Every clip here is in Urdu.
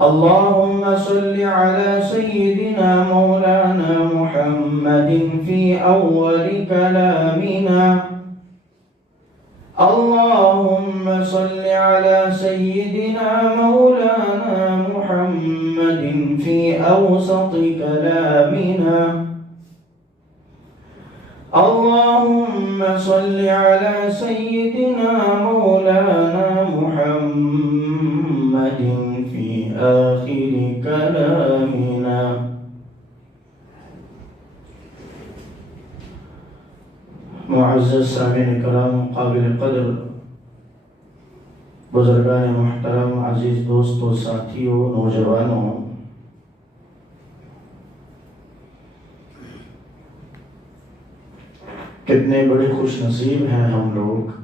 اللهم صل على سيدنا مولانا محمد في أول كلامنا. اللهم صل على سيدنا مولانا محمد في أوسط كلامنا. اللهم صل على سيدنا مولانا محمد في آخر كلامنا. معزز سامعین کرام، قابل قدر بزرگان محترم، عزیز دوستوں، ساتھیوں، نوجوانوں، کتنے بڑے خوش نصیب ہیں ہم لوگ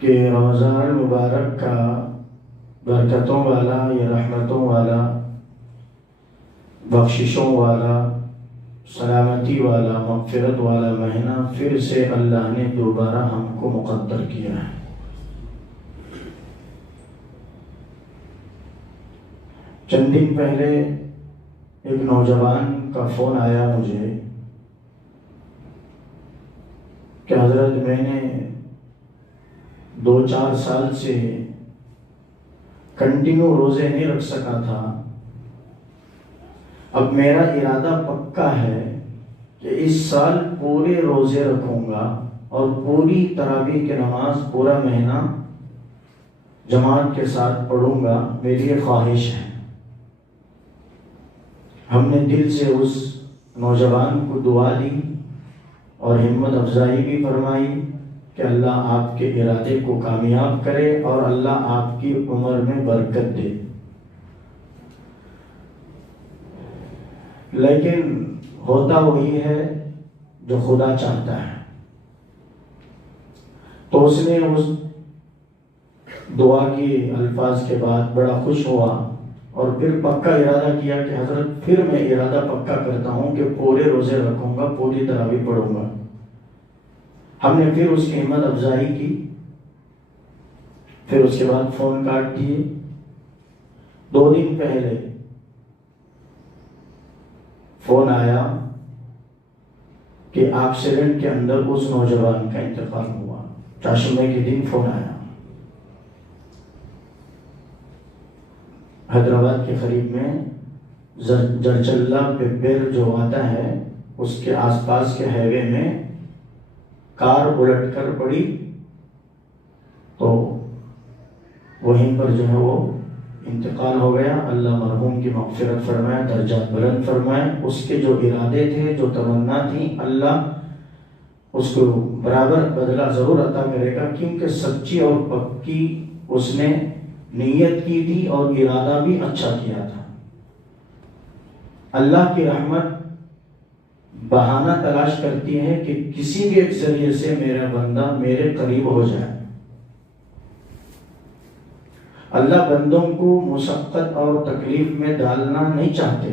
کہ رمضان المبارک کا برکتوں والا، یہ رحمتوں والا، بخششوں والا، سلامتی والا، مغفرت والا مہینہ پھر سے اللہ نے دوبارہ ہم کو مقدر کیا ہے. چند دن پہلے ایک نوجوان کا فون آیا مجھے کہ حضرت میں نے 2-4 سال سے کنٹینیو روزے نہیں رکھ سکا تھا. اب میرا ارادہ پکا ہے کہ اس سال پورے روزے رکھوں گا اور پوری تراویح کی نماز پورا مہینہ جماعت کے ساتھ پڑھوں گا. میری یہ خواہش ہے. ہم نے دل سے اس نوجوان کو دعا دی اور ہمت افزائی بھی فرمائی کہ اللہ آپ کے ارادے کو کامیاب کرے اور اللہ آپ کی عمر میں برکت دے. لیکن ہوتا وہی ہے جو خدا چاہتا ہے. تو اس نے اس دعا کی الفاظ کے بعد بڑا خوش ہوا اور پھر پکا ارادہ کیا کہ حضرت پھر میں ارادہ پکا کرتا ہوں کہ پورے روزے رکھوں گا، پوری تراویح پڑھوں گا. ہم نے پھر اس کی ہمت افزائی کی، پھر اس کے بعد فون کاٹ دیے. 2 دن پہلے فون آیا کہ ایکسیڈنٹ کے اندر اس نوجوان کا انتقال ہوا. چاشمے کے دن فون آیا. حیدرآباد کے قریب میں جرچلہ پپیر جو آتا ہے اس کے آس پاس کے ہائی وے میں کار الٹ کر پڑی تو وہیں پر جو ہے وہ انتقال ہو گیا. اللہ مرحوم کی مغفرت فرمائے، درجات بلند فرمائے. اس کے جو ارادے تھے، جو تمنا تھی، اللہ اس کو برابر بدلہ ضرور عطا کرے گا، کیونکہ سچی اور پکی اس نے نیت کی تھی اور ارادہ بھی اچھا کیا تھا. اللہ کی رحمت بہانہ تلاش کرتی ہے کہ کسی بھی ایک ذریعے سے میرا بندہ میرے قریب ہو جائے. اللہ بندوں کو مشقت اور تکلیف میں ڈالنا نہیں چاہتے،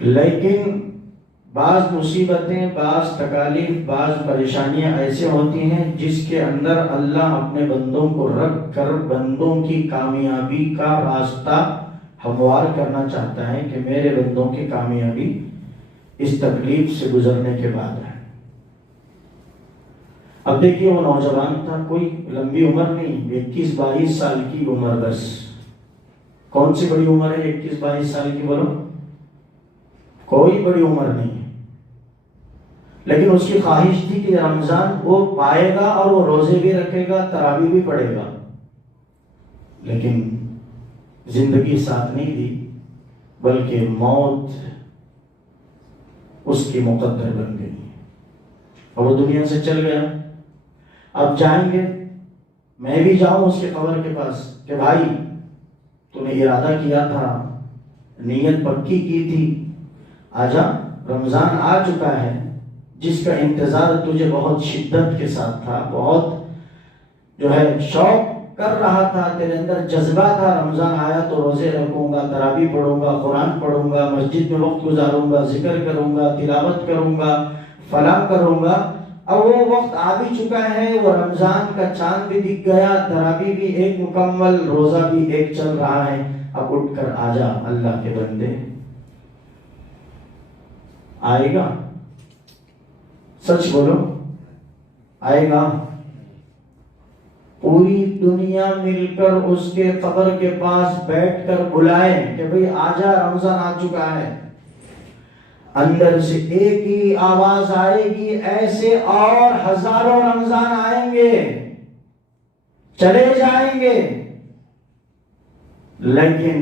لیکن بعض مصیبتیں، بعض تکالیف، بعض پریشانیاں ایسے ہوتی ہیں جس کے اندر اللہ اپنے بندوں کو رکھ کر بندوں کی کامیابی کا راستہ ہموار کرنا چاہتا ہے کہ میرے بندوں کی کامیابی اس تکلیف سے گزرنے کے بعد ہے. اب دیکھیے وہ نوجوان تھا، کوئی لمبی عمر نہیں، 21-22 سال کی عمر. بس کون سی بڑی عمر ہے 21-22 سال کی؟ بولو، کوئی بڑی عمر نہیں ہے. لیکن اس کی خواہش تھی کہ رمضان وہ پائے گا اور وہ روزے بھی رکھے گا، تراویح بھی پڑھے گا. لیکن زندگی ساتھ نہیں دی، بلکہ موت اس کی مقدر بن گئی اور وہ دنیا سے چل گیا. اب جائیں گے، میں بھی جاؤں اس کے قبر کے پاس کہ بھائی تو نے ارادہ کیا تھا، نیت پکی کی تھی، آجا رمضان آ چکا ہے جس کا انتظار تجھے بہت شدت کے ساتھ تھا، بہت جو ہے شوق کر رہا تھا، تیرے اندر جذبہ تھا. رمضان آیا تو روزے رکھوں گا، تراویح پڑھوں گا، قرآن پڑھوں گا، مسجد میں وقت گزاروں گا، ذکر کروں گا، تلاوت کروں گا، فلاں کروں گا. اب وہ وقت آ بھی چکا ہے، وہ رمضان کا چاند بھی دکھ گیا، تراویح بھی ایک مکمل، روزہ بھی ایک چل رہا ہے، اب اٹھ کر آجا اللہ کے بندے۔ آئے گا؟ سچ بولو، آئے گا؟ پوری دنیا مل کر اس کے قبر کے پاس بیٹھ کر بلائے کہ بھئی آجا، رمضان آ چکا ہے، اندر سے ایک ہی آواز آئے گی، ایسے اور ہزاروں رمضان آئیں گے، چلے جائیں گے، لیکن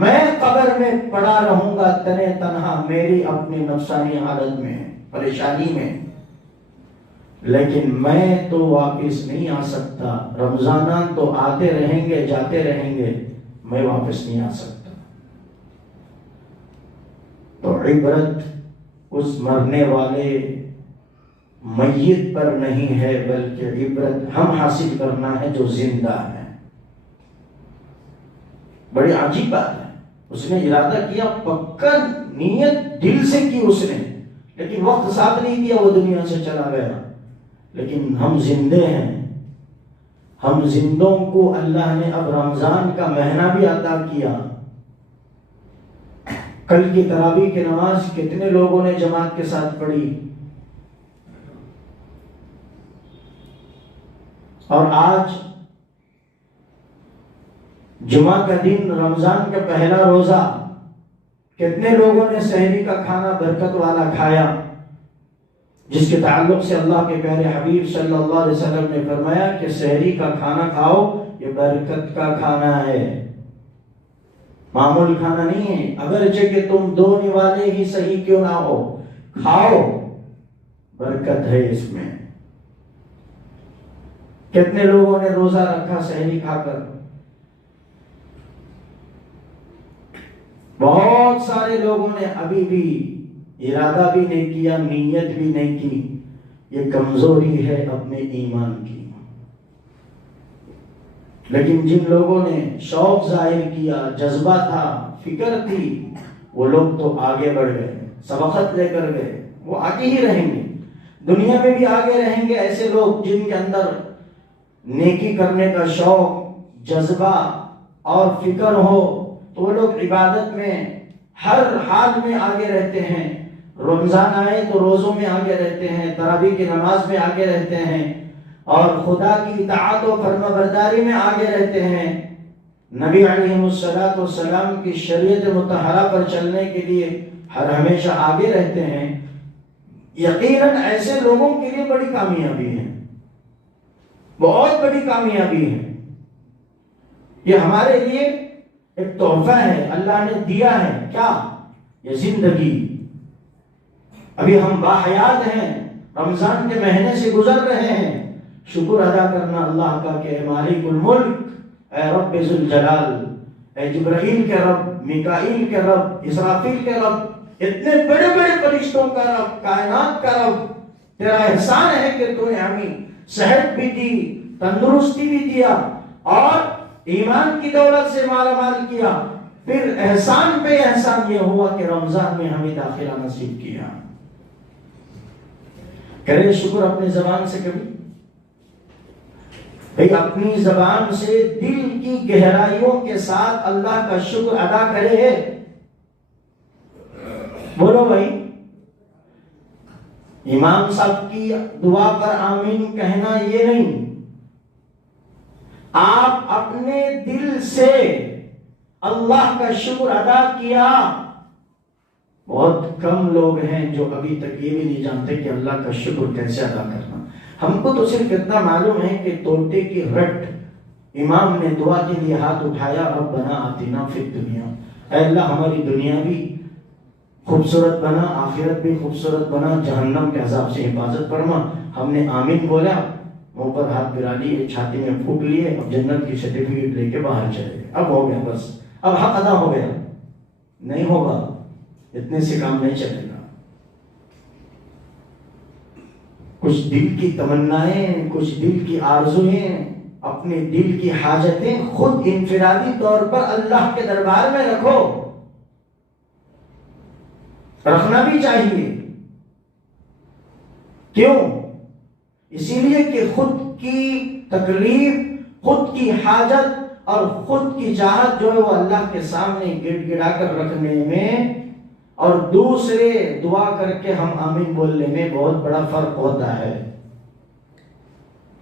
میں قبر میں پڑا رہوں گا تنے تنہا، میری اپنی نفسانی حالت میں، پریشانی میں، لیکن میں تو واپس نہیں آ سکتا۔ رمضانات تو آتے رہیں گے، جاتے رہیں گے، میں واپس نہیں آ سکتا۔ تو عبرت اس مرنے والے میت پر نہیں ہے، بلکہ عبرت ہم حاصل کرنا ہے جو زندہ ہے۔ بڑی عجیب بات ہے، اس نے ارادہ کیا، پکا نیت دل سے کی اس نے، لیکن وقت ساتھ نہیں دیا، وہ دنیا سے چلا گیا۔ لیکن ہم زندے ہیں، ہم زندوں کو اللہ نے اب رمضان کا مہینہ بھی عطا کیا۔ کل کی تراویح کی نماز کتنے لوگوں نے جماعت کے ساتھ پڑھی، اور آج جمعہ کا دن، رمضان کا پہلا روزہ، کتنے لوگوں نے سحری کا کھانا برکت والا کھایا، جس کے تعلق سے اللہ کے پیارے حبیب صلی اللہ علیہ وسلم نے فرمایا کہ سحری کا کھانا کھاؤ، یہ برکت کا کھانا ہے، معمول کھانا نہیں ہے، اگرچہ کہ تم دو نوالے ہی صحیح کیوں نہ ہو، کھاؤ، برکت ہے اس میں۔ کتنے لوگوں نے روزہ رکھا سحری کھا کر؟ بہت سارے لوگوں نے ابھی بھی ارادہ بھی نہیں کیا، نیت بھی نہیں کی۔ یہ کمزوری ہے اپنے ایمان کی۔ لیکن جن لوگوں نے شوق ظاہر کیا، جذبہ تھا، فکر تھی، وہ لوگ تو آگے بڑھ گئے، سبقت لے کر گئے، وہ آگے ہی رہیں گے، دنیا میں بھی آگے رہیں گے۔ ایسے لوگ جن کے اندر نیکی کرنے کا شوق، جذبہ اور فکر ہو، تو وہ لوگ عبادت میں ہر حال میں آگے رہتے ہیں۔ رمضان آئے تو روزوں میں آگے رہتے ہیں، تراویح کی نماز میں آگے رہتے ہیں، اور خدا کی اطاعت و فرما برداری میں آگے رہتے ہیں۔ نبی علیہ السلام کی شریعت مطہرہ پر چلنے کے لیے ہر ہمیشہ آگے رہتے ہیں۔ یقیناً ایسے لوگوں کے لیے بڑی کامیابی ہے، بہت بڑی کامیابی ہے۔ یہ ہمارے لیے ایک تحفہ ہے، اللہ نے دیا ہے۔ کیا؟ یہ زندگی۔ ابھی ہم باحیات ہیں، رمضان کے مہینے سے گزر رہے ہیں، شکر ادا کرنا اللہ کا کہ مالک الملک، اے رب ذوالجلال، اے جبرائیل کے رب، میکائیل کے رب، اسرافیل کے رب، اتنے بڑے بڑے فرشتوں کا رب، کائنات کا رب، تیرا احسان ہے کہ تو نے ہمیں صحت بھی دی، تندرستی بھی دیا، اور ایمان کی دولت سے مالا مال کیا۔ پھر احسان پہ احسان یہ ہوا کہ رمضان میں ہمیں داخلہ نصیب کیا۔ کرے شکر اپنی زبان سے کبھی؟ بھئی اپنی زبان سے دل کی گہرائیوں کے ساتھ اللہ کا شکر ادا کرے۔ بولو بھائی، امام صاحب کی دعا پر آمین کہنا یہ نہیں، آپ اپنے دل سے اللہ کا شکر ادا کیا۔ بہت کم لوگ ہیں جو ابھی تک یہ بھی نہیں جانتے کہ اللہ کا شکر کیسے ادا کرنا۔ ہم کو تو صرف اتنا معلوم ہے کہ طوطے کی رٹ، امام نے دعا کے لیے ہاتھ اٹھایا، ربنا آتنا فی الدنیا، اے اللہ ہماری دنیا بھی خوبصورت بنا، آخرت بھی خوبصورت بنا، جہنم کے عذاب سے حفاظت فرما۔ ہم نے آمین بولا، منہ پر ہاتھ پھرا لیے، چھاتی میں پھونک لیے، اب جنت کی سرٹیفکیٹ لے کے باہر چلے گئے۔ اب ہو گیا، بس اب حق ادا ہو گیا۔ نہیں ہوگا، اتنے سے کام نہیں چلے گا۔ کچھ دل کی تمنائیں، کچھ دل کی آرزویں، اپنے دل کی حاجتیں خود انفرادی طور پر اللہ کے دربار میں رکھو، رکھنا بھی چاہیے۔ کیوں؟ اسی لیے کہ خود کی تکلیف، خود کی حاجت اور خود کی چاہت جو ہے وہ اللہ کے سامنے گڑ گڑا کر رکھنے میں اور دوسرے دعا کر کے ہم آمین بولنے میں بہت بڑا فرق ہوتا ہے۔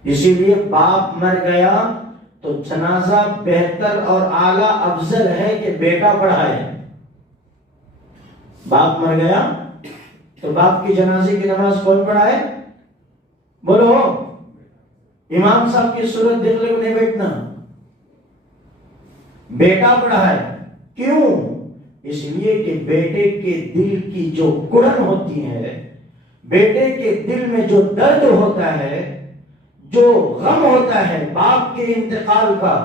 اسی لیے باپ مر گیا تو جنازہ بہتر اور اعلیٰ افضل ہے کہ بیٹا پڑھائے۔ باپ مر گیا تو باپ کی جنازے کی نماز کون پڑھائے؟ بولو، امام صاحب کی صورت دیکھ لے نہیں بیٹھنا، بیٹا پڑھائے۔ کیوں؟ اس لیے کہ بیٹے کے دل کی جو کڑن ہوتی ہے، بیٹے کے دل میں جو درد ہوتا ہے، جو غم ہوتا ہے باپ کے انتقال کا،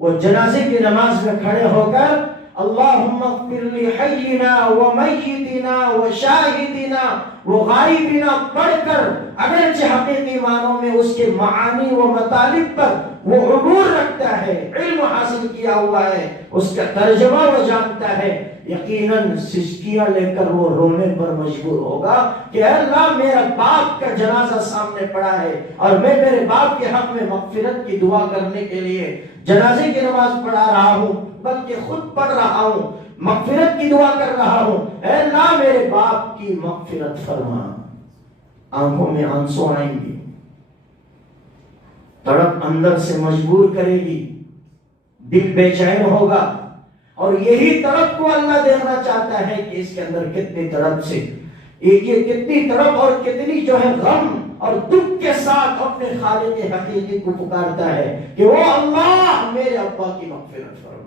وہ جنازے کی نماز میں کھڑے ہو کر اللہم اغفر لحینا ومیتنا وشاہدنا وغائبنا پڑھ کر اگرچہ حقیقی معنوں میں اس کے معانی و مطالب پر وہ عبور رکھتا ہے، علم حاصل کیا ہوا ہے، اس کا ترجمہ وہ جانتا ہے، یقیناً سسکیاں لے کر وہ رونے پر مجبور ہوگا کہ اے اللہ میرا باپ کا جنازہ سامنے پڑا ہے اور میں میرے باپ کے حق میں مغفرت کی دعا کرنے کے لیے جنازے کی نماز پڑھا رہا ہوں، بلکہ خود پڑھ رہا ہوں، مغفرت کی دعا کر رہا ہوں، اے اللہ میرے باپ کی مغفرت فرما۔ آنکھوں میں آنسو آئیں گے، تڑپ اندر سے مجبور کرے گی، دل بے چین ہوگا، اور یہی تڑپ کو اللہ دیکھنا چاہتا ہے کہ اس کے اندر کتنی تڑپ سے، یہ کتنی تڑپ اور کتنی جو ہے غم اور دکھ کے ساتھ اپنے خالق حقیقی کو پکارتا ہے کہ وہ اللہ میرے ابا کی مغفرت فرما۔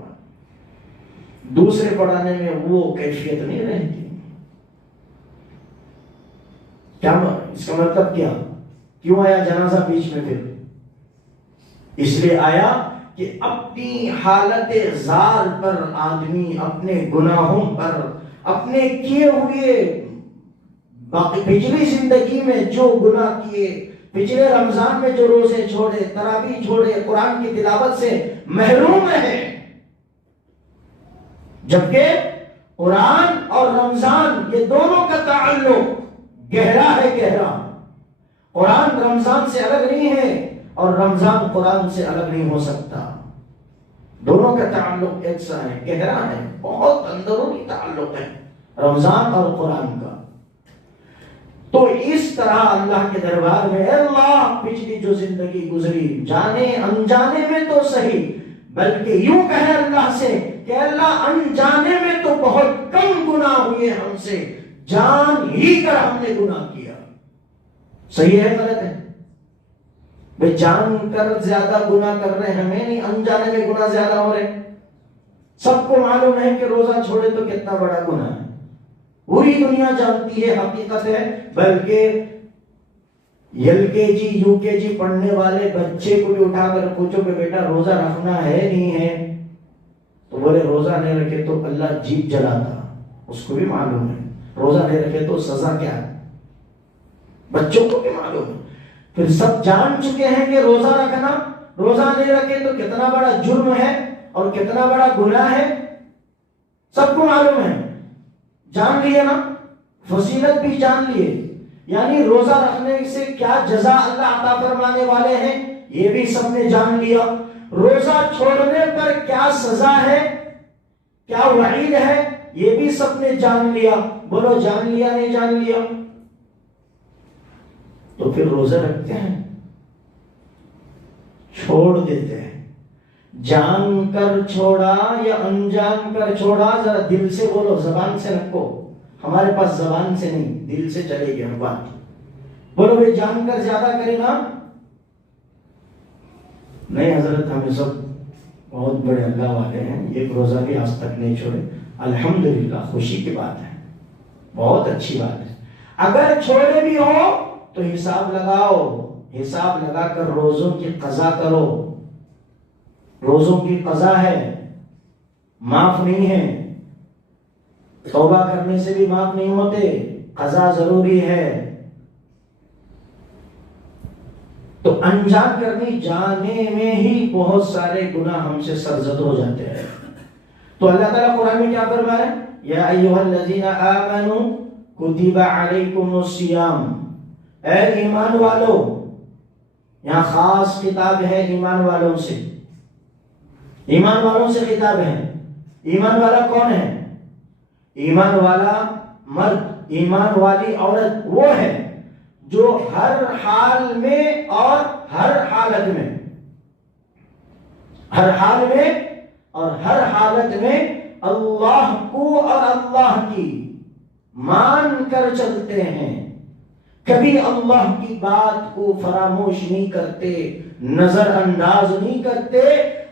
دوسرے پڑھانے میں وہ کیفیت نہیں رہتی۔ کیا اس کا مطلب کیا؟ کیوں آیا جنازہ بیچ میں؟ پھر اس لیے آیا کہ اپنی حالت زار پر آدمی اپنے گناہوں پر، اپنے کیے ہوئے پچھلی زندگی میں جو گناہ کیے، پچھلے رمضان میں جو روزے چھوڑے، تراویح چھوڑے، قرآن کی تلاوت سے محروم ہے، جبکہ قرآن اور رمضان یہ دونوں کا تعلق گہرا ہے، گہرا۔ قرآن رمضان سے الگ نہیں ہے اور رمضان قرآن سے الگ نہیں ہو سکتا، دونوں کا تعلق ایک سا ہے، گہرا ہے، بہت اندرونی تعلق ہے رمضان اور قرآن کا۔ تو اس طرح اللہ کے دربار میں اللہ پچھلی جو زندگی گزری، جانے انجانے میں تو صحیح، بلکہ یوں کہے اللہ سے کہ اللہ انجانے میں تو بہت کم گناہ ہوئے ہم سے، جان ہی کر ہم نے گناہ کیا۔ صحیح ہے غلط ہے؟ بھئی جان کر زیادہ گناہ کر رہے ہیں، ہمیں نہیں، انجانے میں گناہ زیادہ ہو رہے۔ سب کو معلوم ہے کہ روزہ چھوڑے تو کتنا بڑا گناہ ہے، پوری دنیا جانتی ہے، حقیقت ہے، بلکہ LKG UKG پڑھنے والے بچے کو بھی اٹھا کر پوچھو کہ بیٹا روزہ رکھنا ہے نہیں ہے، تو بولے روزہ نہیں رکھے تو اللہ جیب جلاتا، اس کو بھی معلوم ہے روزہ نہیں رکھے تو سزا کیا ہے، بچوں کو بھی معلوم ہے۔ پھر سب جان چکے ہیں کہ روزہ رکھنا، روزہ نہیں رکھے تو کتنا بڑا جرم ہے اور کتنا بڑا گناہ ہے، سب کو معلوم ہے، جان لیے نا، فضیلت بھی جان لیے، یعنی روزہ رکھنے سے کیا جزا اللہ عطا فرمانے والے ہیں یہ بھی سب نے جان لیا، روزہ چھوڑنے پر کیا سزا ہے، کیا وعید ہے یہ بھی سب نے جان لیا۔ بولو جان لیا نہیں جان لیا؟ تو پھر روزہ رکھتے ہیں، چھوڑ دیتے ہیں، جان کر چھوڑا یا انجان کر چھوڑا؟ ذرا دل سے بولو، زبان سے رکھو، ہمارے پاس زبان سے نہیں دل سے چلے گی ہم بات۔ بولو بھائی جان کر زیادہ کرے نا؟ نہیں حضرت ہمیں سب بہت بڑے اللہ والے ہیں، ایک روزہ بھی آج تک نہیں چھوڑے، الحمدللہ، خوشی کی بات ہے، بہت اچھی بات ہے۔ اگر چھوڑے بھی ہو تو حساب لگاؤ، حساب لگا کر روزوں کی قضا کرو، روزوں کی قضا ہے، معاف نہیں ہے، توبہ کرنے سے بھی معاف نہیں ہوتے، قضا ضروری ہے۔ تو انجان کرنی، جانے میں ہی بہت سارے گناہ ہم سے سرزد ہو جاتے ہیں۔ تو اللہ تعالیٰ قرآن میں کیا فرما ہے؟ یا ایھا الذین آمنوا کتب علیکم الصیام، اے ایمان والو یہاں خاص خطاب ہے ایمان والوں سے، ایمان والوں سے خطاب ہے۔ ایمان والا کون ہے؟ ایمان والا مرد، ایمان والی عورت وہ ہے جو ہر حال میں اور ہر حالت میں، ہر حال میں اور ہر حالت میں اللہ کو اور اللہ کی مان کر چلتے ہیں، کبھی اللہ کی بات کو فراموش نہیں کرتے، نظر انداز نہیں کرتے،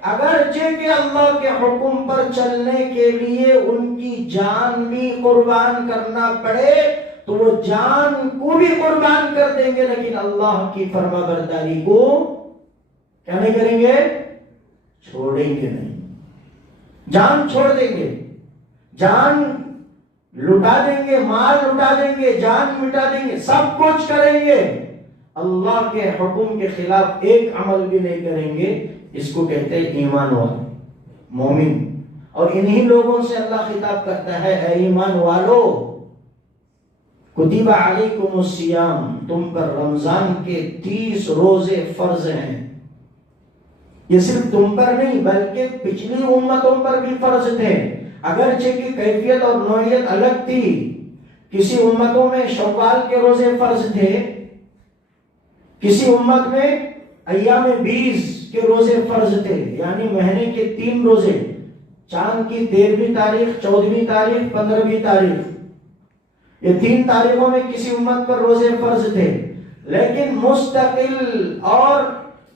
اگرچہ کہ اللہ کے حکم پر چلنے کے لیے ان کی جان بھی قربان کرنا پڑے تو وہ جان کو بھی قربان کر دیں گے، لیکن اللہ کی فرما برداری کو کیا نہیں کریں گے؟ چھوڑیں گے نہیں، جان چھوڑ دیں گے، جان لٹا دیں گے، مال لٹا دیں گے، جان مٹا دیں گے، سب کچھ کریں گے، اللہ کے حکم کے خلاف ایک عمل بھی نہیں کریں گے۔ اس کو کہتے ہیں ایمان والے، مومن۔ اور انہی لوگوں سے اللہ خطاب کرتا ہے، اے ایمان والو کتب علیکم الصیام، تم پر رمضان کے 30 روزے فرض ہیں۔ یہ صرف تم پر نہیں بلکہ پچھلی امتوں پر بھی فرض تھے، اگرچہ کی کیفیت اور نوعیت الگ تھی۔ کسی امتوں میں شوال کے روزے فرض تھے، کسی امت میں ایام 20 کے روزے فرض تھے، یعنی مہینے کے 3 روزے، چاند کی 13ویں تاریخ، 14ویں تاریخ، 15ویں تاریخ، یہ 3 تاریخوں میں کسی امت پر روزے فرض تھے۔ لیکن مستقل اور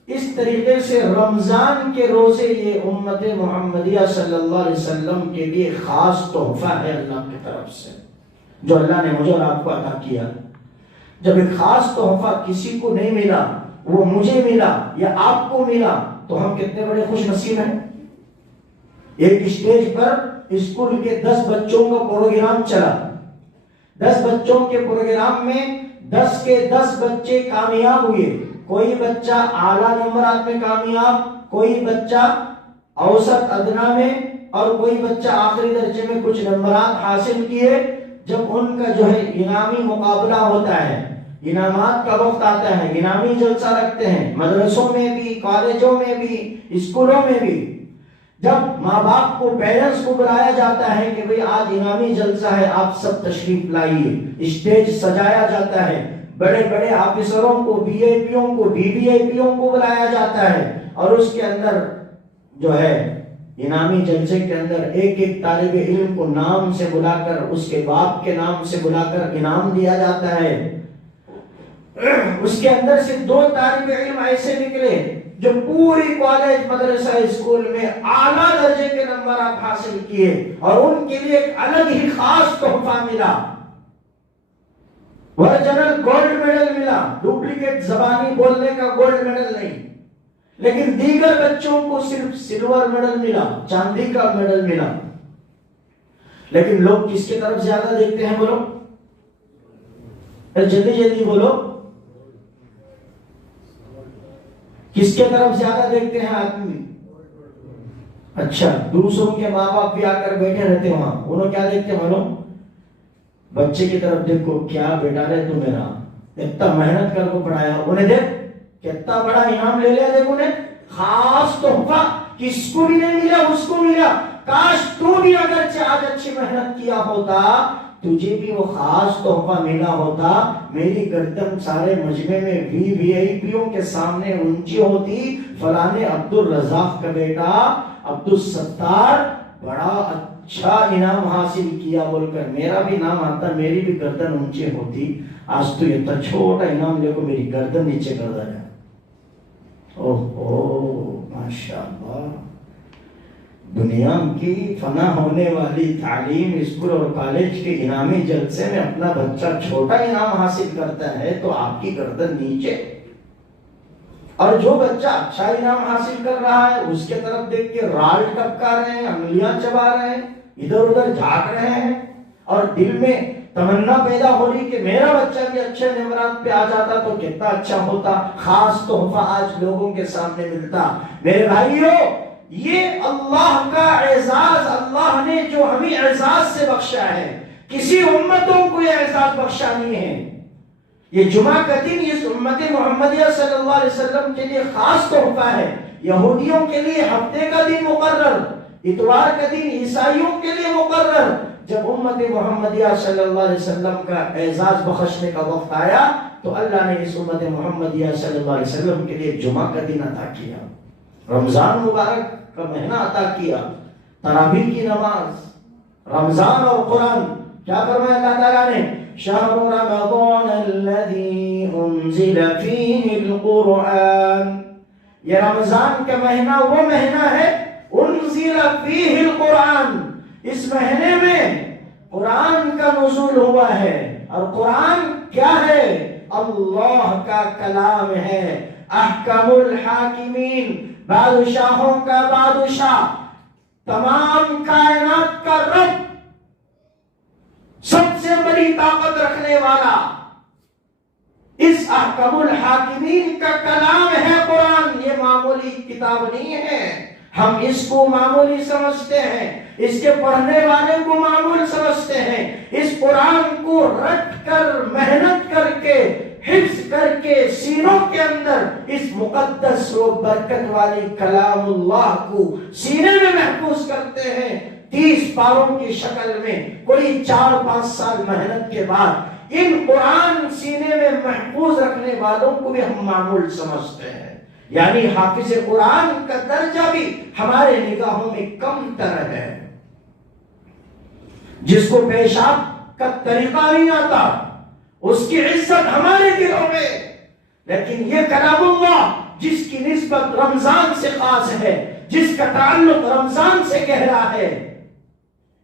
اس طریقے سے رمضان کے روزے یہ امت محمدیہ صلی اللہ علیہ وسلم کے لیے خاص تحفہ ہے اللہ کی طرف سے، جو اللہ نے مجھے اور آپ کو عطا کیا۔ جب ایک خاص تحفہ کسی کو نہیں ملا، وہ مجھے ملا یا آپ کو ملا، تو ہم کتنے بڑے خوش نصیب ہیں۔ ایک اسٹیج پر اسکول کے 10 بچوں کا پروگرام چلا، 10 بچوں کے پروگرام میں 10 کے 10 بچے کامیاب ہوئے، کوئی بچہ اعلیٰ نمبرات میں کامیاب، کوئی بچہ اوسط ادنا میں، اور کوئی بچہ آخری درجے میں کچھ نمبرات حاصل کیے۔ جب ان کا جو ہے انعامی مقابلہ ہوتا ہے، انعامات کا وقت آتا ہے، انعامی جلسہ رکھتے ہیں، مدرسوں میں بھی، کالجوں میں بھی، اسکولوں میں بھی، جب ماں باپ کو، پیرنٹس کو بلایا جاتا ہے کہ بھئی آج انعامی جلسہ ہے، آپ سب تشریف لائیے، اسٹیج سجایا جاتا ہے، بڑے بڑے آفیسروں کو، بی آئی پیوں کو، بی بی آئی پیوں کو بلایا جاتا ہے، اور اس کے اندر جو ہے انعامی جلسے کے اندر ایک ایک طالب علم کو نام سے بلا کر، اس کے باپ کے نام سے بلا کر انعام دیا جاتا ہے۔ اس کے اندر سے 2 طالب علم ایسے نکلے جو پوری کالج، مدرسہ، اسکول میں اعلیٰ درجے کے نمبرات حاصل کیے، اور ان کے لیے ایک الگ ہی خاص تحفہ ملا، ورجنل گولڈ میڈل ملا، ڈپلیکیٹ زبانی بولنے کا گولڈ میڈل نہیں، لیکن دیگر بچوں کو صرف سلور میڈل ملا، چاندی کا میڈل ملا۔ لیکن لوگ کس کی طرف زیادہ دیکھتے ہیں؟ بولو جلدی جلدی بولو، کس کے طرف زیادہ دیکھتے ہیں آدمی؟ اچھا، دوسروں کے ماں باپ بھی آ کر بیٹھے رہتے وہاں، انہوں کیا دیکھتے ہیں معلوم؟ بچے کی طرف دیکھو، کیا بیٹا رہے تو میرا اتنا محنت کر کو پڑھایا، انہیں دیکھ کتنا بڑا انعام لے لیا، دیکھ انہیں خاص تحفہ کس کو بھی نہیں ملا، اس کو ملا۔ کاش تو بھی اگرچہ آج اچھی محنت کیا ہوتا، تجھے بھی وہ خاص تحفہ ملا ہوتا، میری گردن سارے مجمع میں وی آئی پیوں کے سامنے اونچی ہوتی، فلانے عبد الرزاق کا بیٹا عبد الستار بڑا اچھا انعام حاصل کیا بول کر میرا بھی نام آتا، میری بھی گردن اونچی ہوتی۔ آج تو یہ تو چھوٹا انعام لے کو میری گردن نیچے کر دیا۔ اوہ ماشاءاللہ، دنیا کی فنا ہونے والی تعلیم، اسکول اور کالج کے انعامی جلسے میں اپنا بچہ چھوٹا انعام حاصل کرتا ہے تو آپ کی گردن نیچے، اور جو بچہ اچھا انعام حاصل کر رہا ہے اس کے طرف دیکھ کے رال ٹپکا رہے ہیں، انگلیاں چبا رہے ہیں، ادھر ادھر جھانک رہے ہیں، اور دل میں تمنا پیدا ہو رہی کہ میرا بچہ بھی اچھے نمبرات پہ آ جاتا تو کتنا اچھا ہوتا، خاص تحفہ آج لوگوں کے سامنے ملتا۔ میرے بھائیو، یہ اللہ کا اعزاز، اللہ نے جو ہمیں اعزاز سے بخشا ہے، کسی امتوں کو یہ اعزاز بخشا نہیں ہے۔ یہ جمعہ کا دن اس امت محمدیہ صلی اللہ علیہ وسلم کے لیے خاص تحفہ ہے. یہودیوں کے لیے ہفتے کا دن مقرر، اتوار کا دن عیسائیوں کے لیے مقرر. جب امت محمدیہ صلی اللہ علیہ وسلم کا اعزاز بخشنے کا وقت آیا تو اللہ نے اس امت محمدیہ صلی اللہ علیہ وسلم کے لیے جمعہ کا دن عطا کیا، رمضان مبارک کا مہینہ عطا کیا، تراویح کی نماز، رمضان اور قرآن. کیا فرمایا اللہ تعالیٰ نے؟ شہر رمضان الذی انزل فیہ القرآن. یہ رمضان کا مہینہ وہ مہینہ ہے انزل فیہ القرآن، اس مہینے میں قرآن کا نزول ہوا ہے. اور قرآن کیا ہے؟ اللہ کا کلام ہے. احکم الحاکمین، بادشاہوں کا بادشاہ، تمام کائنات کا رب، سب سے بڑی طاقت رکھنے والا، اس احکم الحاکمین کا کلام ہے قرآن. یہ معمولی کتاب نہیں ہے. ہم اس کو معمولی سمجھتے ہیں، اس کے پڑھنے والے کو معمول سمجھتے ہیں. اس قرآن کو رٹ کر، محنت کر کے، حفظ کر کے سینوں کے اندر اس مقدس و برکت والی کلام اللہ کو سینے میں محفوظ کرتے ہیں. 30 پاروں کی شکل میں کوئی 4-5 سال محنت کے بعد ان قرآن سینے میں محفوظ رکھنے والوں کو بھی ہم معمول سمجھتے ہیں. یعنی حافظ قرآن کا درجہ بھی ہمارے نگاہوں میں کم تر ہے. جس کو پیشاب کا طریقہ نہیں آتا اس کی عزت ہمارے دلوں میں، لیکن یہ کلام اللہ جس کی نسبت رمضان سے خاص ہے، جس کا تعلق رمضان سے گہرا ہے،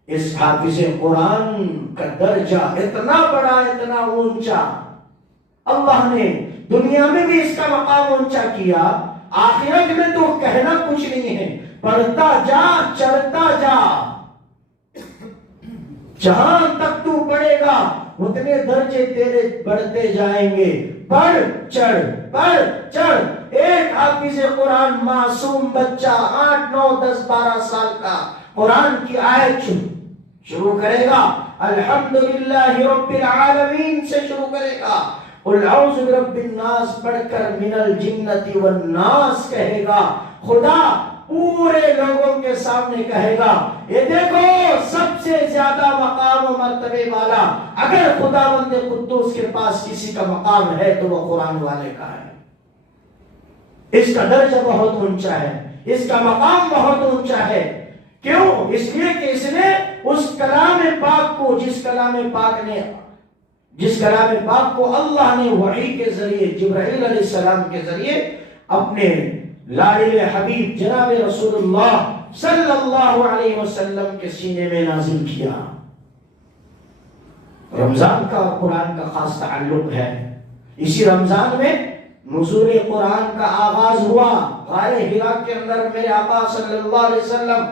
اس حافظ قرآن کا درجہ اتنا بڑا، اتنا اونچا. اللہ نے دنیا میں بھی اس کا مقام اونچا کیا، آخرت میں تو کہنا کچھ نہیں ہے. پڑھتا جا، چڑھتا جا، جہاں تک تو پڑھے گا اتنے درجے تیرے بڑھتے جائیں گے. پڑھ چڑھ، پڑھ چڑھ. ایک حافظ قرآن معصوم بچہ 8 9 10 12 سال کا قرآن کی آیت شروع کرے گا، الحمدللہ رب العالمین سے شروع کرے گا. قل اعوذ برب الناس پڑھ کر من الجنۃ والناس کہے گا. خدا پورے لوگوں کے سامنے کہے گا، یہ دیکھو سب سے زیادہ مقام و مرتبے والا اگر خداوند قدوس کے پاس کسی کا مقام ہے تو وہ قرآن والے کا ہے. اس کا درجہ بہت اونچا ہے، اس کا مقام بہت اونچا ہے. کیوں؟ اس لیے کہ اس نے اس کلام پاک کو، جس کلام پاک کو اللہ نے وحی کے ذریعے، جبرائیل علیہ السلام کے ذریعے اپنے لاڈلے حبیب جناب رسول اللہ صلی اللہ علیہ وسلم کے سینے میں نازل کیا. رمضان کا اور قرآن کا خاص تعلق ہے. اسی رمضان میں نزول قرآن کا آغاز ہوا. غار حرا کے اندر میرے آقا صلی اللہ علیہ وسلم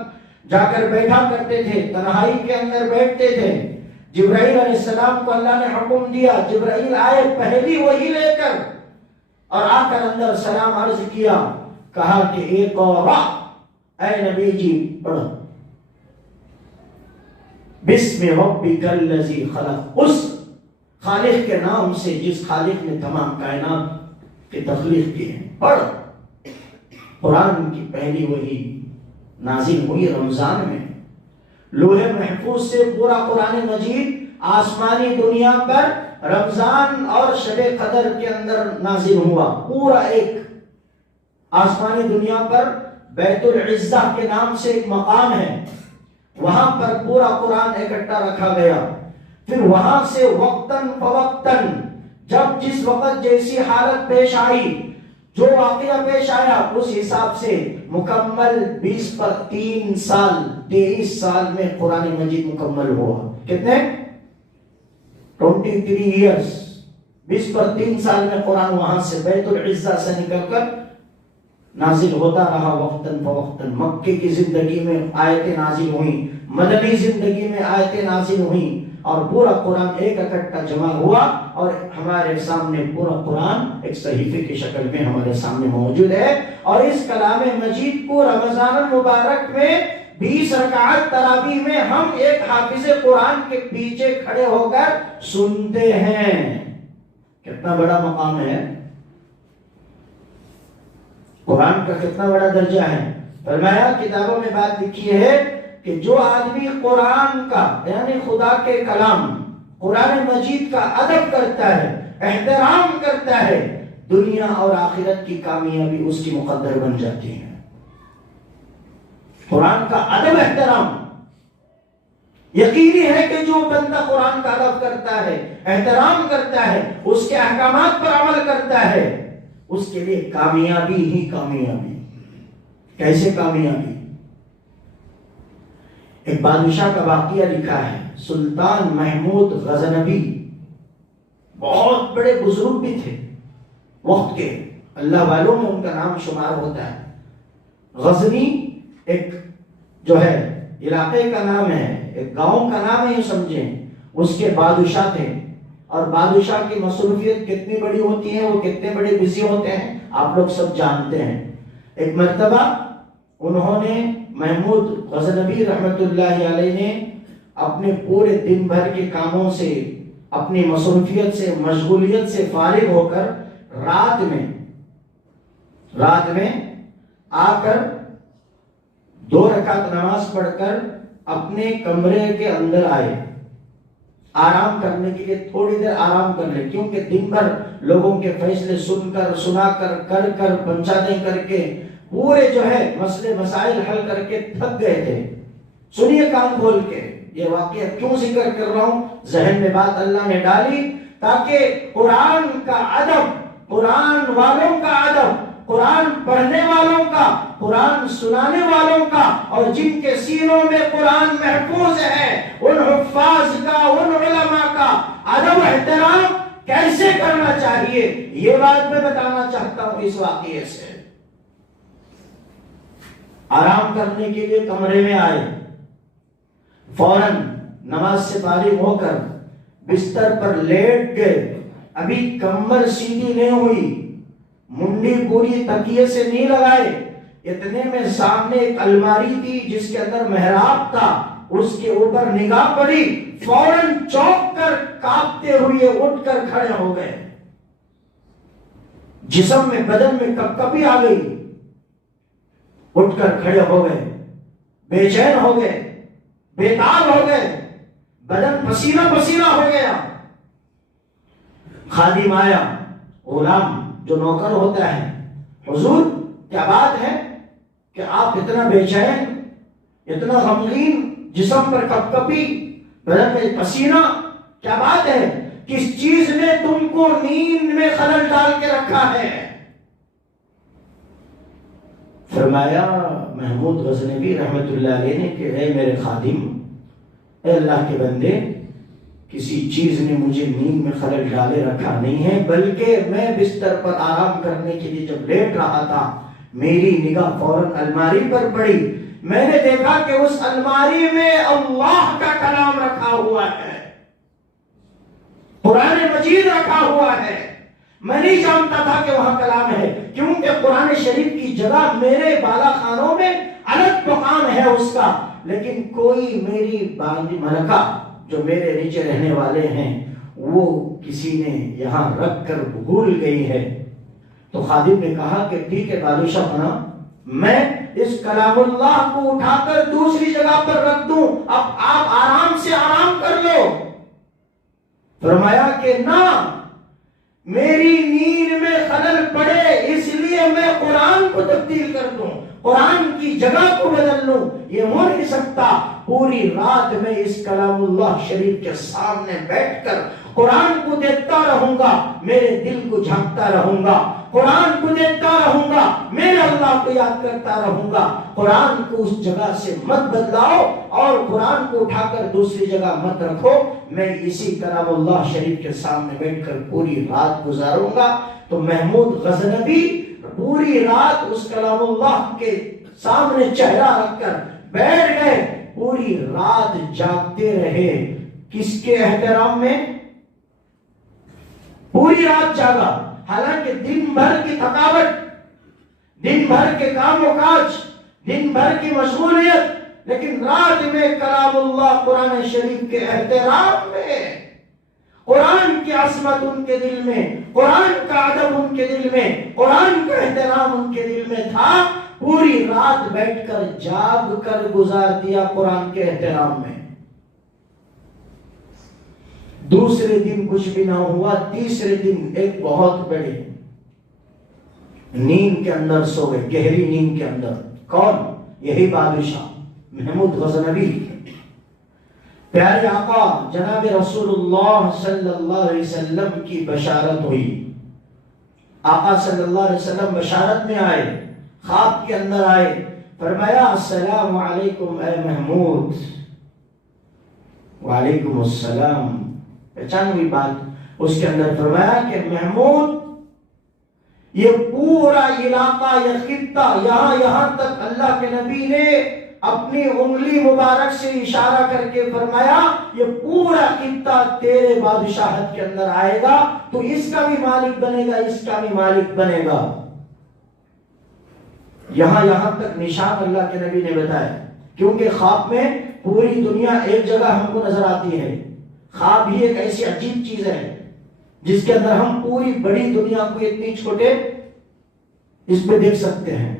جا کر بیٹھا کرتے تھے، تنہائی کے اندر بیٹھتے تھے. جبرائیل علیہ السلام کو اللہ نے حکم دیا، جبرائیل آئے پہلی وحی لے کر اور آ کر اندر سلام عرض کیا. کہا کہ اقرأ، اے نبی جی پڑھو، بسم ربک الذی خلق، اس خالق کے نام سے جس خالق نے تمام کائنات کی تخلیق کی ہے، پڑھو. قرآن کی پہلی وحی نازل ہوئی رمضان میں. لوح محفوظ سے پورا قرآن مجید آسمانی دنیا پر رمضان اور شب قدر کے اندر نازل ہوا. پورا ایک آسمانی دنیا پر بیت العزہ کے نام سے ایک مقام ہے، وہاں پر پورا قرآن اکٹھا رکھا گیا. پھر وہاں سے وقتاً فوقتاً جب جس وقت جیسی حالت پیش آئی، جو واقعہ پیش آیا، اس حساب سے مکمل 20 پر 3 سال 23 سال میں قرآن مجید مکمل ہوا. کتنے؟ 23 ایئرس. 20 پر 3 سال میں قرآن وہاں سے بیت العزہ سے نکل کر نازل ہوتا رہا وقتاً فوقتاً. مکے کی زندگی میں آیتیں نازل ہوئیں، مدنی زندگی میں آیتیں نازل ہوئیں، اور پورا قرآن ایک اکٹھا جمع ہوا اور ہمارے سامنے پورا قرآن ایک صحیفے کی شکل میں ہمارے سامنے موجود ہے. اور اس کلام مجید کو رمضان المبارک میں 20 رکعت تراویح میں ہم ایک حافظ قرآن کے پیچھے کھڑے ہو کر سنتے ہیں. کتنا بڑا مقام ہے، قرآن کا کتنا بڑا درجہ ہے۔ فرمایا کتابوں میں بات لکھی ہے کہ جو آدمی قرآن کا یعنی خدا کے کلام قرآن مجید کا ادب کرتا ہے، احترام کرتا ہے، دنیا اور آخرت کی کامیابی اس کی مقدر بن جاتی ہے۔ قرآن کا ادب احترام، یقینی ہے کہ جو بندہ قرآن کا ادب کرتا ہے، احترام کرتا ہے، اس کے احکامات پر عمل کرتا ہے، اس کے لیے کامیابی ہی کامیابی۔ کیسے کامیابی؟ ایک بادشاہ کا واقعہ لکھا ہے، سلطان محمود غزنوی، بہت بڑے بزرگ بھی تھے وقت کے، اللہ والوں میں ان کا نام شمار ہوتا ہے۔ غزنی ایک جو ہے علاقے کا نام ہے، ایک گاؤں کا نام ہے، یہ سمجھیں۔ اس کے بادشاہ تھے، اور بادشاہ کی مصروفیت کتنی بڑی ہوتی ہے، وہ کتنے بڑے بزی ہوتے ہیں، آپ لوگ سب جانتے ہیں۔ ایک مرتبہ انہوں نے محمود غزنوی رحمت اللہ علیہ نے اپنے پورے دن بھر کے کاموں سے، اپنی مصروفیت سے، مشغولیت سے فارغ ہو کر رات میں آ کر 2 رکعت نماز پڑھ کر اپنے کمرے کے اندر آئے، آرام کرنے کے لیے تھوڑی دیر آرام کر لیں، کیونکہ دن بھر لوگوں کے فیصلے سنا کر پنچاتیں کر کے پورے جو ہے مسئلے مسائل حل کر کے تھک گئے تھے۔ سنیے کان کھول کے، یہ واقعہ کیوں ذکر کر رہا ہوں، ذہن میں بات اللہ نے ڈالی تاکہ قرآن کا ادب، قرآن والوں کا ادب، قرآن پڑھنے والوں کا، قرآن سنانے والوں کا، اور جن کے سینوں میں قرآن محفوظ ہے ان حفاظ کا، ان علماء کا ادب احترام کیسے کرنا چاہیے، یہ بات میں بتانا چاہتا ہوں اس واقعے سے۔ آرام کرنے کے لیے کمرے میں آئے، فوراً نماز سے فارغ ہو کر بستر پر لیٹ گئے، ابھی کمر سیدھی نہیں ہوئی، منڈی پوری تکیے سے نہیں لگائے، اتنے میں سامنے ایک الماری تھی جس کے اندر محراب تھا، اس کے اوپر نگاہ پڑی، فوراً چونک کر کانپتے ہوئے اٹھ کر کھڑے ہو گئے، جسم میں بدن میں کپکپی آ گئی، اٹھ کر کھڑے ہو گئے، بے چین ہو گئے، بیتاب ہو گئے، بدن پسینہ پسینہ ہو گیا۔ خادم آیا، غلام جو نوکر ہوتا ہے، حضور کیا بات ہے کہ آپ اتنا بے چین، اتنا غمگین، جسم پر کپکپی، بدن میں پسینہ، کیا بات ہے، کس چیز نے تم کو نیند میں خلل ڈال کے رکھا ہے؟ فرمایا محمود غزنوی رحمت اللہ علیہ نے کہ اے میرے خادم، اے اللہ کے بندے، کسی چیز نے مجھے نیند میں خلل ڈالے رکھا نہیں ہے، بلکہ میں بستر پر آرام کرنے کے لیے جب لیٹ رہا تھا، میری نگاہ فوراً الماری پر پڑی، میں نے دیکھا کہ اس الماری میں اللہ کا کلام رکھا ہوا ہے، قرآن مجید رکھا ہوا ہے۔ میں نہیں جانتا تھا کہ وہاں کلام ہے، کیونکہ قرآن شریف کی جگہ میرے بالا خانوں میں الگ مقام ہے اس کا، لیکن کوئی میری ملکہ جو میرے نیچے رہنے والے ہیں وہ کسی نے یہاں رکھ کر بھول گئی ہے۔ تو خادم نے کہا کہ ٹھیک ہے بادشاہ بنا، میں اس کلام اللہ کو اٹھا کر دوسری جگہ پر رکھ دوں، اب آپ آرام سے آرام کر لو۔ فرمایا کہ نہ، میری نیند میں خلل پڑے اس لیے میں قرآن کو تبدیل کر دوں، قرآن کی جگہ کو بدل لوں، یہ ہو نہیں سکتا۔ پوری رات میں اس کلام اللہ شریف کے سامنے بیٹھ کر قرآن کو دیکھتا رہوں گا، میرے دل کو جھانکتا رہوں گا، قرآن کو دیکھتا رہوں گا، میرے اللہ کو یاد کرتا رہوں گا۔ قرآن کو اس جگہ سے مت بدلاؤ اور قرآن کو اٹھا کر دوسری جگہ مت رکھو، میں اسی کلام اللہ شریف کے سامنے بیٹھ کر پوری رات گزاروں گا۔ تو محمود غزنوی پوری رات اس کلام اللہ کے سامنے چہرہ رکھ کر بیٹھ گئے، پوری رات جاگتے رہے، کس کے احترام میں؟ پوری رات جاگا، حالانکہ دن بھر کی تھکاوٹ، دن بھر کے کام و کاج، دن بھر کی مشغولیت، لیکن رات میں کلام اللہ قرآن شریف کے احترام میں، قرآن کی عظمت ان کے دل میں، قرآن کا ادب ان کے دل میں، قرآن کا احترام ان کے دل میں تھا، پوری رات بیٹھ کر جاگ کر گزار دیا قرآن کے احترام میں۔ دوسرے دن کچھ بھی نہ ہوا، تیسرے دن ایک بہت بڑی نیند کے اندر سو گئے، گہری نیند کے اندر۔ کون؟ یہی بادشاہ محمود غزنوی۔ پیارے آقا جناب رسول اللہ صلی اللہ علیہ وسلم کی بشارت ہوئی۔ آقا صلی اللہ علیہ وسلم بشارت میں آئے، خواب کے اندر آئے، فرمایا السلام علیکم اے محمود۔ وعلیکم السلام۔ پہچان ہوئی بات؟ اس کے اندر فرمایا کہ محمود، یہ پورا علاقہ، یہ خطہ، یہاں تک اللہ کے نبی نے اپنی انگلی مبارک سے اشارہ کر کے فرمایا یہ پورا خطہ تیرے بادشاہت کے اندر آئے گا، تو اس کا بھی مالک بنے گا، اس کا بھی مالک بنے گا۔ یہاں تک نشان اللہ کے نبی نے بتایا، کیونکہ خواب میں پوری دنیا ایک جگہ ہم کو نظر آتی ہے۔ خواب ہی ایک ایسی عجیب چیز ہے جس کے اندر ہم پوری بڑی دنیا کو اتنی چھوٹے اس پہ دیکھ سکتے ہیں۔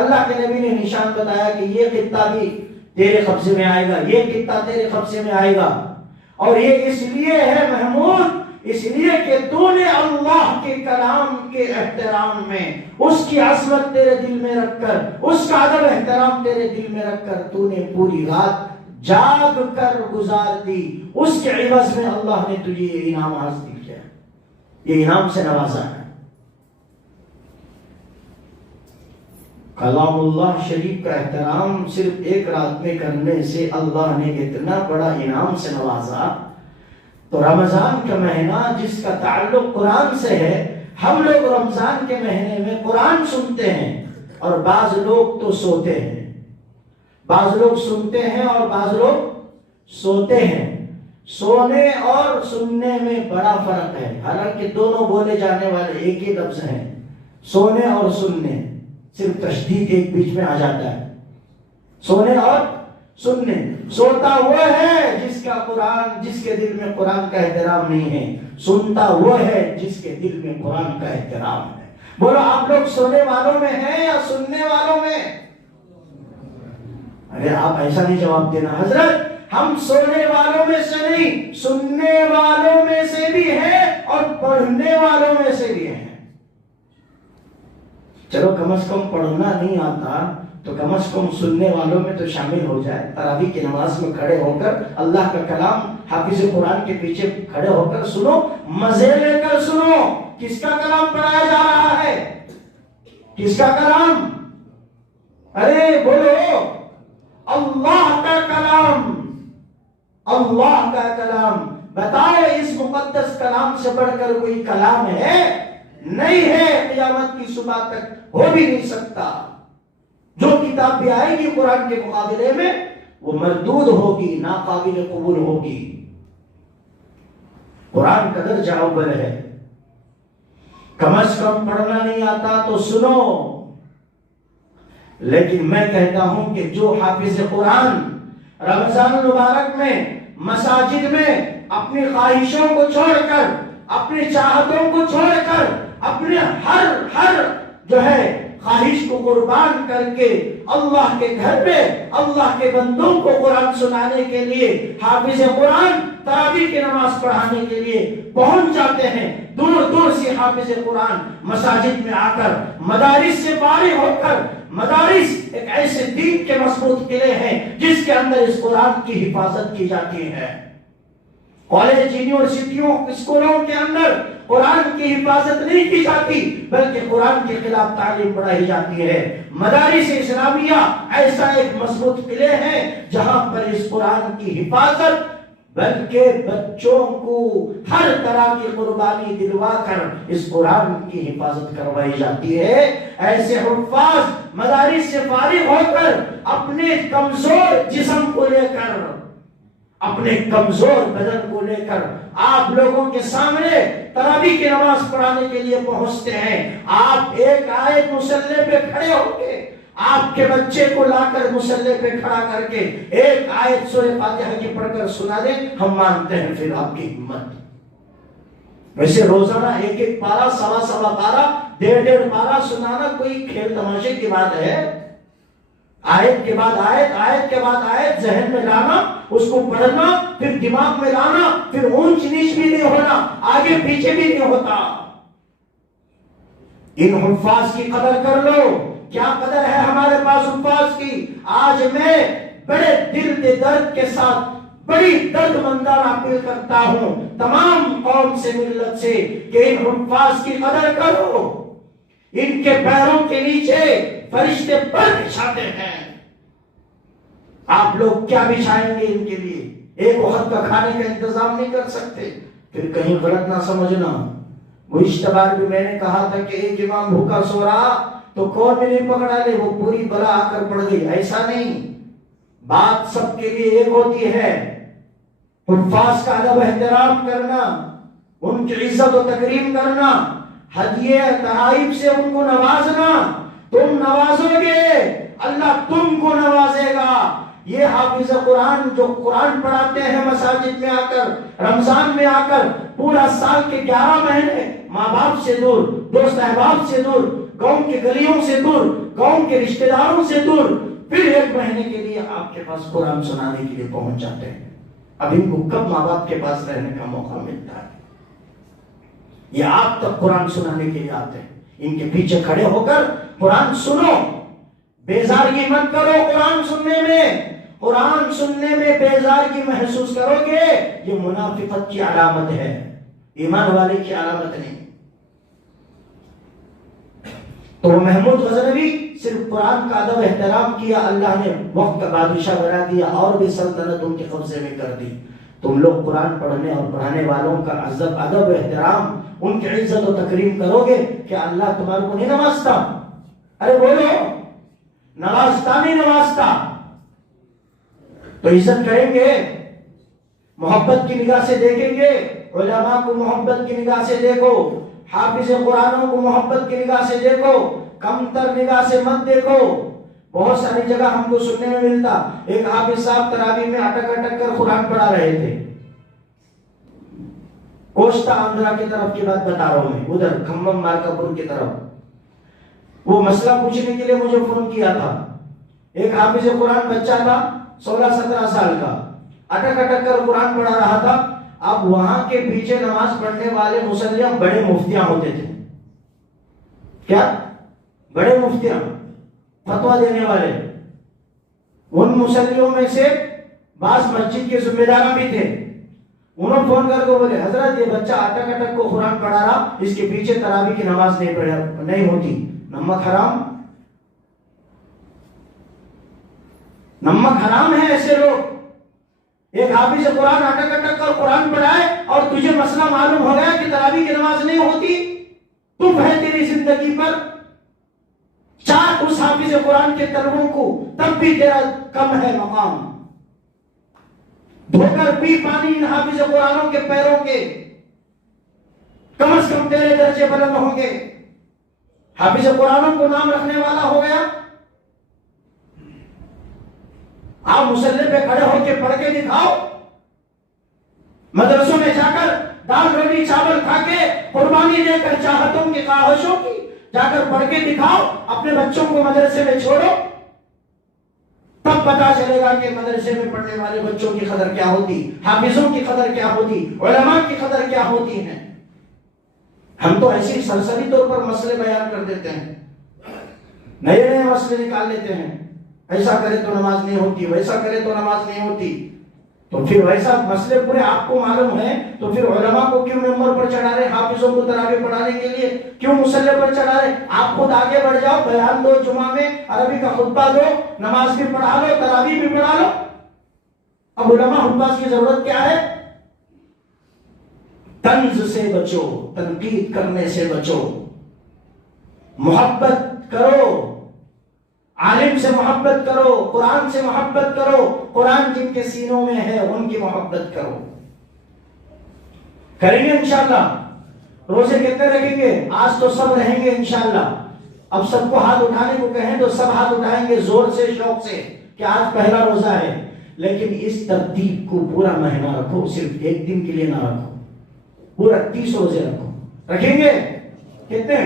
اللہ کے نبی نے نشان بتایا کہ یہ خطہ بھی تیرے قبضے میں آئے گا، یہ خطہ تیرے قبضے میں آئے گا، اور یہ اس لیے ہے محمود، اس لیے کہ تو نے اللہ کے کلام کے احترام میں، اس کی عظمت تیرے دل میں رکھ کر، اس کا ادب احترام تیرے دل میں رکھ کر تو نے پوری رات جاگ کر گزار دی، اس کے عوض میں اللہ نے تجھے یہ انعام حاصل کیا، یہ انعام سے نوازا ہے۔ کلام اللہ شریف کا احترام صرف ایک رات میں کرنے سے اللہ نے اتنا بڑا انعام سے نوازا۔ تو رمضان کا مہینہ جس کا تعلق قرآن سے ہے، ہم لوگ رمضان کے مہینے میں قرآن سنتے ہیں، اور بعض لوگ تو سوتے ہیں، بعض لوگ سنتے ہیں اور بعض لوگ سوتے ہیں۔ سونے اور سننے میں بڑا فرق ہے، حالانکہ دونوں بولے جانے والے ایک ہی لفظ ہیں، سونے اور سننے، صرف تشدید ایک بیچ میں آ جاتا ہے۔ سونے اور سننے، سوتا وہ ہے جس کا قرآن، جس کے دل میں قرآن کا احترام نہیں ہے، سنتا وہ ہے جس کے دل میں قرآن کا احترام ہے۔ بولو آپ لوگ سونے والوں میں ہیں یا سننے والوں میں؟ ارے آپ ایسا نہیں جواب دینا حضرت، ہم سونے والوں میں سے نہیں، سننے والوں میں سے بھی ہیں اور پڑھنے والوں میں سے بھی ہیں۔ چلو کم از کم پڑھنا نہیں آتا تو کم از کم سننے والوں میں تو شامل ہو جائے۔ تراویح کی نماز میں کھڑے ہو کر اللہ کا کلام حافظ قرآن کے پیچھے کھڑے ہو کر سنو، مزے لے کر سنو۔ کس کا کلام پڑھایا جا رہا ہے؟ کس کا کلام؟ ارے بولو، اللہ کا کلام، اللہ کا کلام۔ بتاؤ اس مقدس کلام سے بڑھ کر کوئی کلام ہے؟ نہیں ہے، قیامت کی صبح تک ہو بھی نہیں سکتا۔ جو کتاب بھی آئے گی قرآن کے مقابلے میں وہ مردود ہوگی، ناقابل قبول ہوگی۔ قرآن کا درجہ اول ہے۔ کم از کم پڑھنا نہیں آتا تو سنو، لیکن میں کہتا ہوں کہ جو حافظ قرآن رمضان المبارک میں مساجد میں اپنی خواہشوں کو چھوڑ کر، اپنی چاہتوں کو چھوڑ کر، اپنے ہر جو ہے خواہش کو قربان کر کے اللہ کے گھر میں اللہ کے بندوں کو قرآن سنانے کے لیے، حافظ قرآن تراویح کی نماز پڑھانے کے لیے پہنچ جاتے ہیں، دور دور سے حافظ قرآن مساجد میں آ کر، مدارس سے فارغ ہو کر، مدارس ایک ایسے دین کے مضبوط قلعے ہیں جس کے اندر اس قرآن کی حفاظت کی جاتی ہے۔ کالج، یونیورسٹیوں، اسکولوں کے اندر قرآن کی حفاظت نہیں کی جاتی بلکہ قرآن کے خلاف تعلیم پڑھائی جاتی ہے۔ مدارس اسلامیہ ایسا ایک مضبوط قلعہ ہے جہاں پر اس قرآن کی حفاظت، بلکہ بچوں کو ہر طرح کی قربانی دلوا کر اس قرآن کی حفاظت کروائی جاتی ہے۔ ایسے حفاظ مدارس سے فارغ ہو کر اپنے کمزور جسم کو لے کر، اپنے کمزور بدن کو لے کر آپ لوگوں کے سامنے تراویح کی نماز پڑھانے کے لیے پہنچتے ہیں۔ آپ ایک آیت مصلی پہ کھڑے ہو کے، آپ کے بچے کو لا کر مصلی پہ کھڑا کر کے ایک آیت سورہ فاتحہ کی پڑھ کر سنا دیں، ہم مانتے ہیں پھر آپ کی ہمت۔ ویسے روزانہ ایک ایک پارا، سوا سوا پارا، ڈیڑھ ڈیڑھ پارا سنانا کوئی کھیل تماشے کی بات ہے؟ آیت کے بعد آیت، آیت کے بعد آیت ذہن میں لانا، اس کو پڑھنا، پھر دماغ میں لانا، پھر اونچ نیچ بھی نہیں ہونا، آگے پیچھے بھی نہیں ہوتا۔ ان حفاظ کی قدر کر لو۔ کیا قدر ہے ہمارے پاس حفاظ کی؟ آج میں بڑے دل کے درد کے ساتھ بڑی درد مندانہ اپیل کرتا ہوں تمام قوم سے، ملت سے، کہ ان حفاظ کی قدر کرو۔ ان کے پیروں کے نیچے فرشتے پر بچھاتے ہیں، آپ لوگ کیا بچھائیں گے ان کے لیے؟ ایک وقت کا کھانے کا انتظام نہیں کر سکتے۔ پھر کہیں غلط نہ سمجھنا، گزشتہ بار بھی میں نے کہا تھا کہ ایک امام بھوکا سو رہا تو کون بھی نہیں پکڑا لے، وہ پوری بلا آ کر پڑ گئی، ایسا نہیں۔ بات سب کے لیے ایک ہوتی ہے۔ حفاظ کا ادب احترام کرنا، ان کی عزت و تکریم کرنا، ہدیے تحائف سے ان کو نوازنا۔ تم نوازو گے اللہ تم کو نوازے گا۔ یہ حافظ قرآن جو قرآن پڑھاتے ہیں مساجد میں آ کر، رمضان میں آ کر، پورا سال کے 11 مہینے ماں باپ سے دور، دوست احباب سے دور، گاؤں کے گلیوں سے دور، گاؤں کے رشتہ داروں سے دور، پھر 1 مہینے کے لیے آپ کے پاس قرآن سنانے کے لیے پہنچ جاتے ہیں۔ اب ان کو کب ماں باپ کے پاس رہنے کا موقع ملتا ہے؟ یہ آپ تک قرآن سنانے کے لیے آتے ہیں، ان کے پیچھے کھڑے ہو کر قرآن سنو، بیزارگی مت کرو قرآن سننے میں۔ قرآن سننے میں بیزارگی محسوس کرو گے، یہ منافقت کی علامت ہے، ایمان والے کی علامت نہیں۔ تو محمود غزنوی صرف قرآن کا ادب احترام کیا، اللہ نے وقت کا بادشاہ بنا دیا اور بھی سلطنت ان کے قبضے میں کر دی۔ تم لوگ قرآن پڑھنے اور پڑھانے والوں کا ادب احترام، ان کی عزت و تکریم کرو گے کہ اللہ تمہارے کو نہیں نوازتا؟ ارے بولو، نوازتا نہیں نوازتا؟ تو عزت کریں گے، محبت کی نگاہ سے دیکھیں گے، علماء کو محبت کی نگاہ سے دیکھو، حافظ قرآنوں کو محبت کی نگاہ سے دیکھو، کم تر نگاہ سے مت دیکھو۔ بہت ساری جگہ ہم کو سننے میں ملتا، ایک حافظ صاحب تراویح میں اٹک اٹک کر قرآن پڑھا رہے تھے، کوشتا آندھرا کی طرف کی بات بتا رہا ہوں میں، ادھر کھمم مارکاپور کی طرف۔ وہ مسئلہ پوچھنے کے لیے مجھے فون کیا تھا، ایک حافظ قرآن بچہ تھا 16-17 سال کا، اٹک اٹک کر قرآن پڑھا رہا تھا۔ اب وہاں کے پیچھے نماز پڑھنے والے مسلم بڑے مفتیاں ہوتے تھے، کیا بڑے مفتیاں، فتویٰ دینے والے، ان مسلموں میں سے بعض مسجد کے ذمہ دار بھی تھے۔ انہوں فون کر کے بولے حضرت یہ بچہ اٹک اٹک کو قرآن پڑھا رہا، اس کے پیچھے تراویح کی نماز نہیں ہوتی، نمک حرام، نمک حرام ہے ایسے لوگ۔ ایک حافظ قرآن اٹک اٹک کر قرآن پڑھائے اور تجھے مسئلہ معلوم ہو گیا کہ تراویح کی نماز نہیں ہوتی، تم ہے تیری زندگی پر چاٹ اس حافظ قرآن کے طلبوں کو، تب بھی تیرا کم ہے مقام۔ دھو کر پی پانی ان حافظ قرآنوں کے پیروں کے، کم از کم تیرے درجے بلند ہوں گے۔ حافظ قرآنوں کو نام رکھنے والا ہو گیا، آپ مسلح پہ کھڑے ہو کے پڑھ کے دکھاؤ، مدرسوں میں جا کر دال روٹی چاول کھا کے قربانی دے کر چاہتوں کی خواہشوں کی جا کر پڑھ کے دکھاؤ، اپنے بچوں کو مدرسے میں چھوڑو، تب پتا چلے گا کہ مدرسے میں پڑھنے والے بچوں کی قدر کیا ہوتی، حافظوں کی قدر کیا ہوتی، علماء کی قدر کیا ہوتی ہے۔ ہم تو ایسی سرسری طور پر مسئلے بیان کر دیتے ہیں، نئے نئے مسئلے نکال لیتے ہیں، ایسا کرے تو نماز نہیں ہوتی، ویسا کرے تو نماز نہیں ہوتی۔ تو پھر ویسا مسئلے پورے آپ کو معلوم ہے تو پھر علماء کو کیوں ممبر پر چڑھا رہے، حافظوں کو تراویح پڑھانے کے لیے کیوں مصلی پر چڑھا رہے؟ آپ خود آگے بڑھ جاؤ، بیان دو، جمعہ میں عربی کا خطبہ دو، نماز بھی پڑھا لو، تراویح بھی پڑھا لو۔ اب علماء حفاظ کی ضرورت کیا ہے؟ طنز سے بچو، تنقید کرنے سے بچو، محبت کرو، عالم سے محبت کرو، قرآن سے محبت کرو، قرآن جن کے سینوں میں ہے ان کی محبت کرو۔ کریں گے انشاءاللہ؟ روزے کتنے رکھیں گے؟ آج تو سب رہیں گے انشاءاللہ۔ اب سب کو ہاتھ اٹھانے کو کہیں تو سب ہاتھ اٹھائیں گے زور سے، شوق سے کہ آج پہلا روزہ ہے۔ لیکن اس ترتیب کو پورا مہینہ رکھو، صرف ایک دن کے لیے نہ رکھو۔ پورا 30 روزے رکھو. رکھیں گے کتنے؟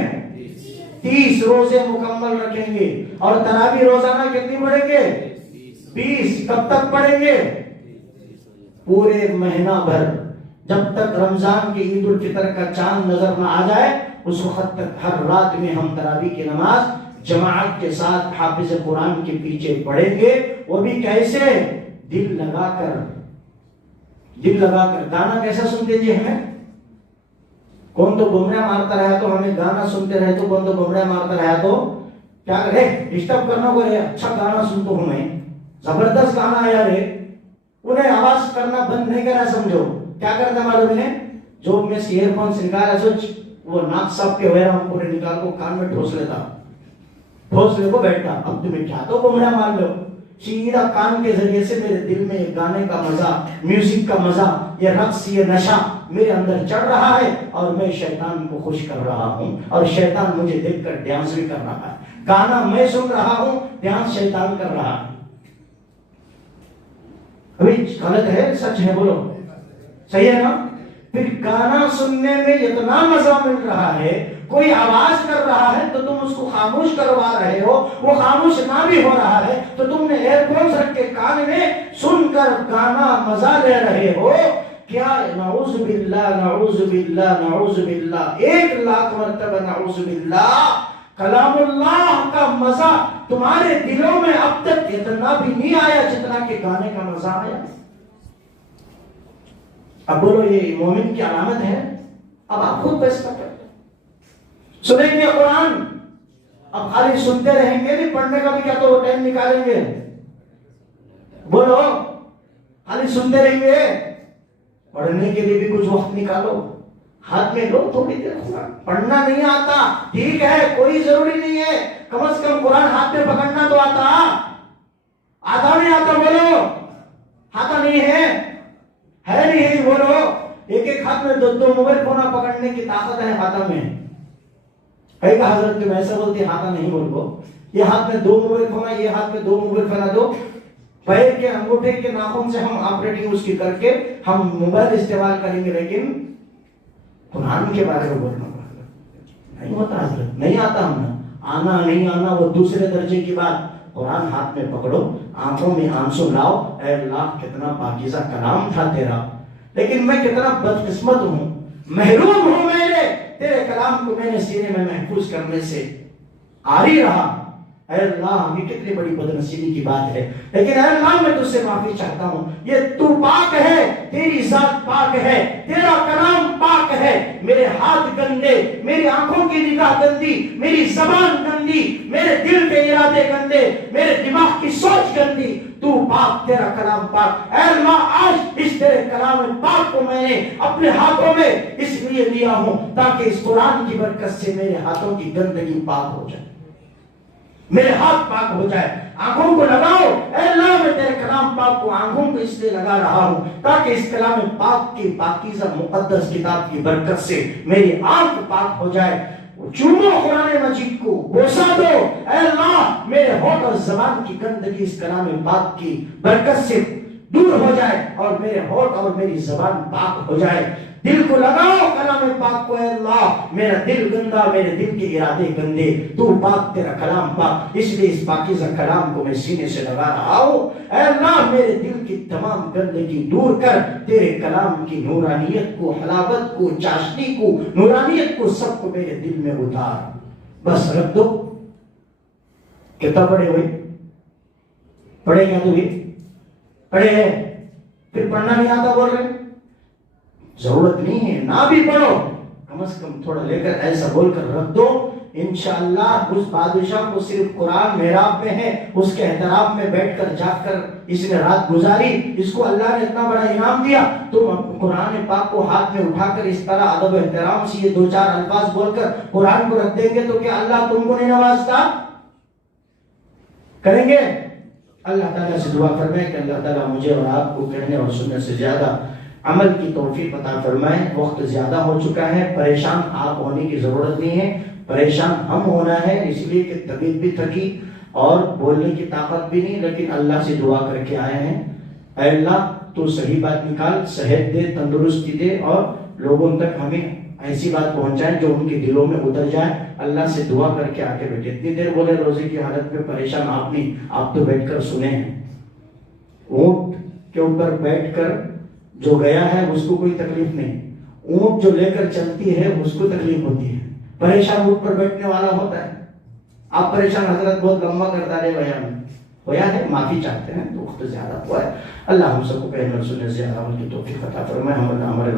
30 روزے مکمل رکھیں گے. اور تراویح روزانہ کتنی پڑھیں گے؟ 20. کب تک پڑھیں گے؟ پورے مہینہ بھر، جب تک رمضان کی عید الفطر کا چاند نظر نہ آ جائے اس وقت تک ہر رات میں ہم تراویح کی نماز جماعت کے ساتھ حافظ قرآن کے پیچھے پڑھیں گے. وہ بھی کیسے؟ دل لگا کر. دل لگا کر. گانا کیسا سنتے جی ہمیں؟ کون تو گمراہ مارتا رہا تو ہمیں گانا سنتے رہے تو کون تو گمراہ مارتا رہا تو کیا کرے؟ ڈسٹرب کرنا کو رہے. اچھا گانا سنتا ہوں میں، زبردست گانا آیا رے، انہیں آواز کرنا بند نہیں کرا. سمجھو کیا کرتا معلوم ہے؟ جو میں سے ایئر فون سے نکالا سوچ وہ ناک صاحب کے ویرا ہم پورے نکال کو کان میں ٹھوس لیتا، ٹھوس لے کو بیٹھتا. اب تمہیں کیا تو گمراہ مان لو. سیدھا کان کے ذریعے سے میرے دل میں ایک گانے کا مزہ، میوزک کا مزہ، یہ رقص، یہ نشہ میرے اندر چڑھ رہا ہے اور میں شیطان کو خوش کر رہا ہوں اور شیطان مجھے دیکھ کر ڈانس بھی کر رہا ہے. گانا میں سن رہا ہوں، ڈانس شیطان کر رہا ہے. ابھی غلط ہے سچ ہے؟ بولو صحیح ہے نا؟ پھر گانا سننے میں اتنا مزہ مل رہا ہے، کوئی آواز کر رہا ہے تو تم اس کو خاموش کروا رہے ہو، وہ خاموش نہ بھی ہو رہا ہے تو تم نے ایئر فونز رکھ کے کان میں سن کر گانا مزہ لے رہے ہو. کیا نعوذ باللہ نعوذ باللہ نعوذ باللہ، 1,00,000 مرتبہ نعوذ باللہ. کلام اللہ کا مزہ تمہارے دلوں میں اب تک اتنا بھی نہیں آیا جتنا کہ گانے کا مزہ آیا. اب بولو یہ مومن کی علامت ہے؟ اب آپ خود فیصلہ کریں. سنیں گے قرآن، اب خالی سنتے رہیں گے نہیں، پڑھنے کا بھی کیا تو ٹائم نکالیں گے؟ بولو خالی سنتے رہیں گے، پڑھنے کے لیے بھی کچھ وقت نکالو. ہاتھ میں لو تھوڑی دیر قرآن. پڑھنا نہیں آتا ٹھیک ہے، کوئی ضروری نہیں ہے، کم از کم قرآن ہاتھ میں پکڑنا تو آتا. آتا نہیں آتا؟ بولو آتا نہیں ہے نہیں ہے؟ بولو ایک ایک ہاتھ میں 2 موبائل فون پکڑنے کی طاقت ہے ہاتھ میں. ایک حضرت کے میں ایسا بولتے ہاتھ نہیں بول کو، یہ ہاتھ میں 2 موبائل فون، یہ ہاتھ میں 2 موبائل فون دو. پیر کے انگوٹھے کے ناخن سے ہم آپریٹنگ اس کی کر کے ہم موبائل استعمال کریں گے، لیکن قرآن کے بارے میں بولنا نہیں ہوتا حضرت. نہیں آتا ہم نے، آنا نہیں آنا وہ دوسرے درجے کی بات. قرآن ہاتھ میں پکڑو، آنکھوں میں آنسو لاؤ. اے اللہ کتنا پاکیزہ کلام تھا تیرا، لیکن میں کتنا بدقسمت ہوں، محروم ہوں میں نے تیرے کلام کو میں نے سینے میں محفوظ کرنے سے آری رہا. اے اللہ یہ کتنی بڑی بدنصیبی کی بات ہے، لیکن اے اللہ میں تجھ سے معافی چاہتا ہوں. یہ تو پاک ہے، تیری ذات پاک ہے، تیرا کلام پاک ہے. میرے ہاتھ گندے، میری آنکھوں کی نگاہ گندی، میری زبان گندی، میرے دل کے ارادے گندے، میرے دماغ کی سوچ گندی. تو پاک، تیرا کلام پاک. اے اللہ آج اس تیرے کلام پاک کو میں نے اپنے ہاتھوں میں اس لیے لیا ہوں تاکہ اس قرآن کی برکت سے میرے ہاتھوں کی گندگی پاک ہو جائے، میرے ہاتھ پاک ہو جائے. آنکھوں کو لگاؤ. اے اللہ میں تیرے کلام پاک کو آنکھوں کو اس لیے لگا رہا ہوں تاکہ اس کلام پاک کی پاکیزہ مقدس کتاب کی برکت سے میری آنکھ پاک ہو جائے. چومو قرآن مجید کو، بوسا دو. اے اللہ میرے ہونٹ اور زبان کی گندگی اس کلام پاک کی برکت سے دور ہو جائے اور میرے ہونٹ اور میری زبان پاک ہو جائے. دل کو لگاؤ کلام پاک کو. اے اللہ میرا دل گندا، میرے دل کے ارادے گندے، تو پاک، تیرا کلام پاک، اس لیے اس پاکیزہ کلام کو میں سینے سے لگا رہا ہوں. اے اللہ میرے دل کی تمام گندگی دور کر، تیرے کلام کی نورانیت کو، حلاوت کو، چاشنی کو، نورانیت کو سب کو میرے دل میں اتار. بس رکھ دو. کتنا پڑھے ہوئے؟ پڑھے کیا تو یہ پڑھے ہیں؟ پھر پڑھنا نہیں آتا بول رہے؟ ضرورت نہیں ہے، نہ بھی پڑھو، کم از کم تھوڑا لے کر ایسا بول کر رکھ دو. انشاءاللہ اس بادشاہ کو صرف قرآن محراب میں ہے، اس کے احترام میں بیٹھ کر جاگ کر اس نے رات گزاری، اس کو اللہ نے اتنا بڑا انعام دیا. تم قرآن پاک کو ہاتھ میں اٹھا کر اس طرح ادب و احترام سے یہ 2-4 الفاظ بول کر قرآن کو رکھ دیں گے تو کیا اللہ تم کو نہیں نوازتا؟ کریں گے؟ اللہ تعالیٰ سے دعا فرمائے کہ اللہ تعالیٰ مجھے اور آپ کو کہنے اور سننے سے زیادہ عمل کی توفیق عطا فرمائے. وقت زیادہ ہو چکا ہے، پریشان آپ ہونے کی ضرورت نہیں ہے، پریشان ہم ہونا ہے، اس لیے کہ طبیعت بھی تھکی اور بولنے کی طاقت بھی نہیں، لیکن اللہ سے دعا کر کے آئے ہیں. اے اللہ تو صحیح بات نکال، صحت دے، تندرستی دے اور لوگوں تک ہمیں ایسی بات پہنچائیں جو ان کے دلوں میں اتر جائے. اللہ سے دعا کر کے آگے بیٹھے. اتنی دیر بولے روزے کی حالت میں پریشان آپ نہیں, آپ تو بیٹھ کر سنے ہیں. اونٹ کے اوپر بیٹھ کر جو گیا ہے اس کو کوئی تکلیف نہیں, اونٹ جو لے کر چلتی ہے اس کو تکلیف ہوتی ہے. پریشان اونٹ پر بیٹھنے والا ہوتا ہے. آپ پریشان حضرت بہت لمبا کر ڈالے بیان ہوا ہے, معافی چاہتے ہیں, تو وقت زیادہ ہوا ہے. اللہ ہم سب کو کہنے اور سننے سے عمل کی توفیق عطا فرمائے. ہمارے